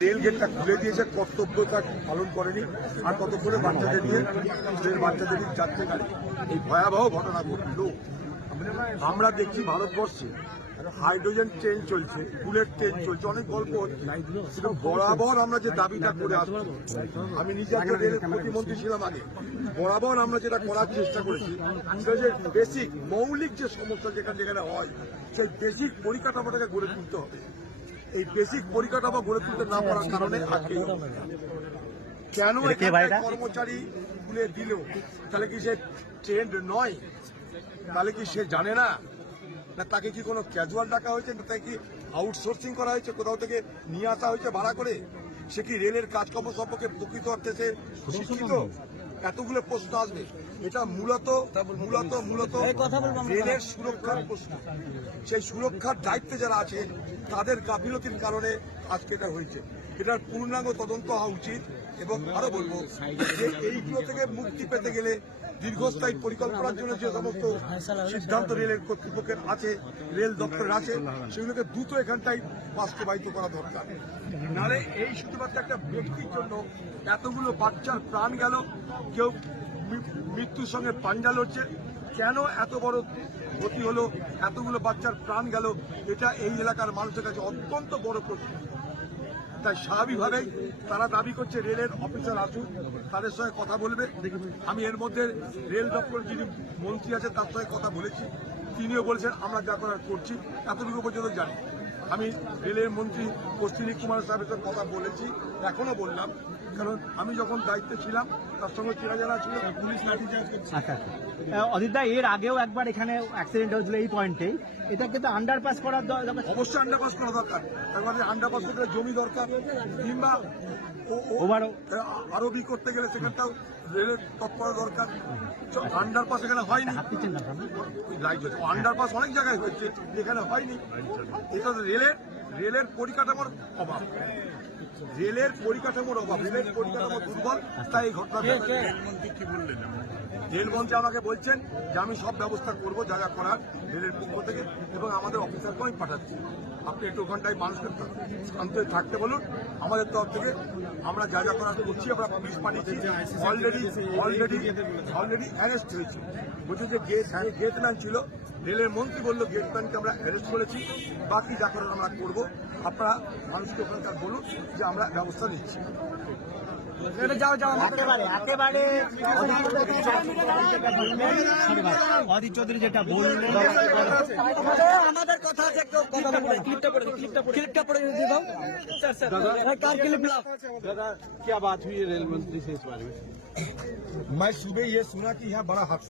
Rail গেটটা খুলে দিয়েছে, কর্তব্যতা পালন করেনি, আর কতক্ষণে বাচ্চাদের নিয়ে বাচ্চাদের যাচ্ছে গাড়ি। এই ভয়াবহ ঘটনা ঘটল। আমরা দেখছি ভারতবর্ষে হাইড্রোজেন ট্রেন চলছে, বুলেট ট্রেন চলছে, অনেক গল্প হচ্ছে, কিন্তু বরাবর আমরা যে দাবিটা করে আসছি, আমি নিজে একটা রেলের প্রতিমন্ত্রী ছিলাম আগে, বরাবর আমরা যেটা করার চেষ্টা করেছি, সেটা যে বেসিক মৌলিক যে সমস্যা যেখানে যেখানে হয়, সেই বেসিক পরিকাঠামোটাকে গড়ে তুলতে হবে। এই বেসিক পরিকাঠামো গড়ে তুলতে না পারার কারণে আজকে কেন কর্মচারী খুলে দিল? তাহলে কি সে ট্রেন্ড নয়? তাহলে কি সে জানে না? না তাকে কি কোনো ক্যাজুয়াল ডাকা হয়েছে, না তাকে কি আউটসোর্সিং করা হয়েছে, কোথাও থেকে নিয়ে আসা হয়েছে ভাড়া করে? সে কি রেলের কাজকর্ম সম্পর্কে প্রকৃত অর্থে সে শিক্ষিত? এতগুলো প্রশ্ন আসবে। এটা মূলত রেলের সুরক্ষার প্রশ্ন। সেই সুরক্ষার দায়িত্বে যারা আছে তাদের গাফিলতির কারণে আজকে এটা হয়েছে। এটার পূর্ণাঙ্গ তদন্ত হওয়া উচিত। এবং আরো বলবো যে এইগুলো থেকে মুক্তি পেতে গেলে দীর্ঘস্থায়ী পরিকল্পনার জন্য যে সমস্ত সিদ্ধান্ত রেলের কর্তৃপক্ষের আছে, রেল দপ্তরের আছে, সেগুলোকে দ্রুত এখানটাই বাস্তবায়িত করা দরকার। নাহলে এই শুধুমাত্র একটা ব্যক্তির জন্য এতগুলো বাচ্চার প্রাণ গেল, কেউ মৃত্যুর সঙ্গে পাঞ্জা লড়ছে, কেন এত বড় ক্ষতি হলো, এতগুলো বাচ্চার প্রাণ গেল, এটা এই এলাকার মানুষের কাছে অত্যন্ত বড় প্রশ্ন। তাই স্বাভাবিকভাবেই তারা দাবি করছে রেলের অফিসার আসুন, তাদের সঙ্গে কথা বলবে। আমি এর মধ্যে রেল দপ্তরের যিনি মন্ত্রী আছে তার সঙ্গে কথা বলেছি, তিনিও বলছেন আমরা যা করার করছি, এতটুকু পর্যন্ত জানি। আমি রেলের মন্ত্রী অশ্বিনী কুমার সাহেবের সঙ্গে কথা বলেছি, এখনো বললাম, কারণ আমি যখন দায়িত্বে ছিলাম তার সঙ্গে চেনা জানা ছিল, পুলিশ লাঠিচার্জ করছে। আচ্ছা অজিত দা, এর আগেও একবার এখানে অ্যাক্সিডেন্ট হয়েছিল এই পয়েন্টেই, এটা কিন্তু আন্ডারপাস করার দরকার। অবশ্যই আন্ডারপাস করা দরকার, তারপরে আন্ডারপাস করতে জমি দরকার, কিংবা আরবি করতে গেলে সেখানটাও রেলের তৎপরতা দরকার। আন্ডারপাস এখানে হয়নি, আন্ডারপাস অনেক জায়গায় হয়েছে, এখানে হয়নি। এটা রেলের পরিকাঠামোর অভাব, রেলের পরিকাঠামোর দুর্বল, তাই এই ঘটনা। রেলমন্ত্রী কি বললেন? রেলমন্ত্রী আমাকে বলছেন যে আমি সব ব্যবস্থা করবো যা যা করার রেলের পক্ষ থেকে, এবং আমাদের অফিসারকেও আমি পাঠাচ্ছি। আপনি একটু ওখানটায় মানুষকে শান্ত থাকতে বলুন। আমাদের তরফ থেকে আমরা যা যা করার করছি, আমরা পুলিশ পাঠিয়েছি, অলরেডি অ্যারেস্ট হয়েছি। বলছে যে গেটম্যান ছিল, রেলের মন্ত্রী বললো গেটম্যানকে আমরা অ্যারেস্ট করেছি, বাকি যা করার আমরা করবো। আপনারা মানুষকে ওখানকার বলুন যে আমরা ব্যবস্থা নিচ্ছি। অজিত চৌধুরী যেটা বললেন, আমাদের কথা আছে, क्लिपটা पड़े दिखाओ कार क्लिप लाओ। दादा क्या बात हुई है रेल मंत्री से इस बारे में? मैं सुबह ये सुना कि यहाँ बड़ा हादसा